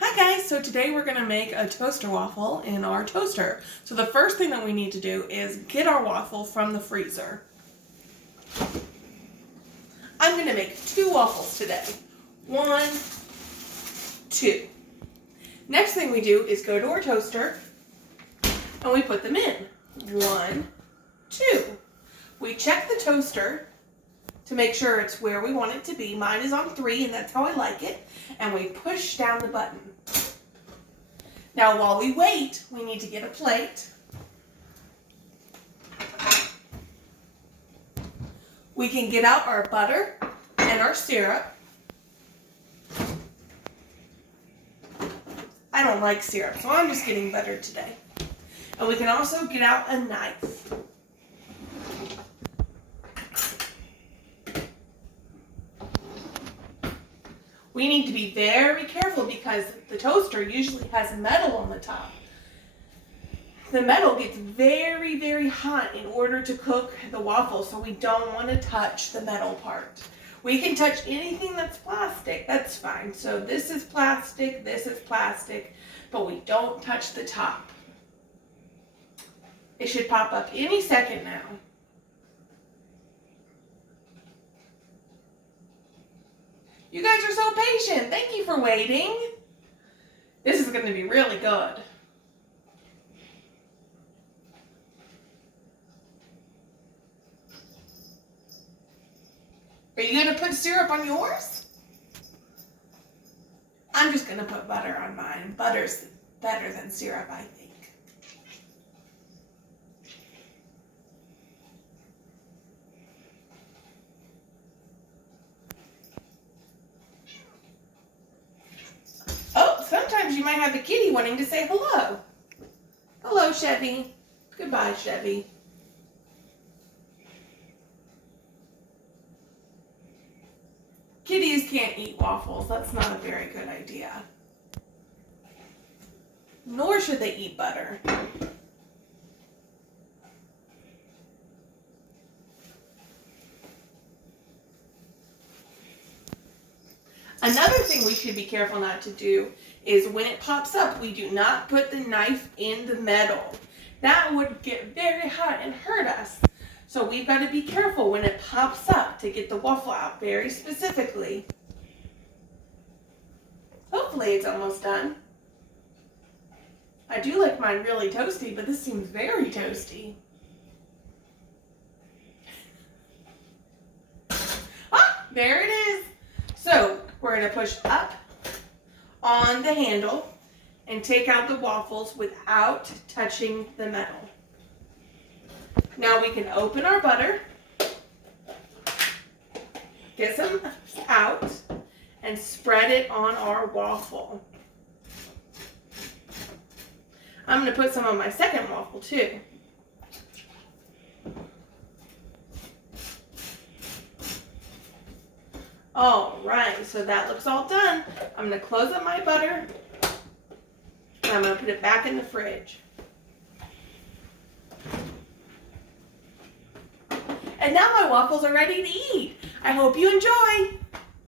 Hi guys, so today we're going to make a toaster waffle in our toaster. So the first thing that we need to do is get our waffle from the freezer. I'm going to make 2 waffles today. 1, 2. Next thing we do is go to our toaster and we put them in. 1, 2. We check the toaster to make sure it's where we want it to be. Mine is on 3 and that's how I like it. And we push down the button. Now while we wait, we need to get a plate. We can get out our butter and our syrup. I don't like syrup, so I'm just getting butter today. And we can also get out a knife. We need to be very careful because the toaster usually has metal on the top. The metal gets very, very hot in order to cook the waffle, so we don't want to touch the metal part. We can touch anything that's plastic, that's fine. So this is plastic, but we don't touch the top. It should pop up any second now. You guys are so patient. Thank you for waiting. This is going to be really good. Are you going to put syrup on yours? I'm just going to put butter on mine. Butter's better than syrup, I think. Oh, sometimes you might have a kitty wanting to say hello. Hello, Chevy. Goodbye, Chevy. Kitties can't eat waffles. That's not a very good idea. Nor should they eat butter. Another thing we should be careful not to do is when it pops up, we do not put the knife in the metal. That would get very hot and hurt us. So we've got to be careful when it pops up to get the waffle out very specifically. Hopefully it's almost done. I do like mine really toasty, but this seems very toasty. Ah, there it is. So we're going to push up on the handle and take out the waffles without touching the metal. Now we can open our butter, get some out, and spread it on our waffle. I'm going to put some on my second waffle too. All right, so that looks all done. I'm going to close up my butter, and I'm going to put it back in the fridge. And now my waffles are ready to eat. I hope you enjoy.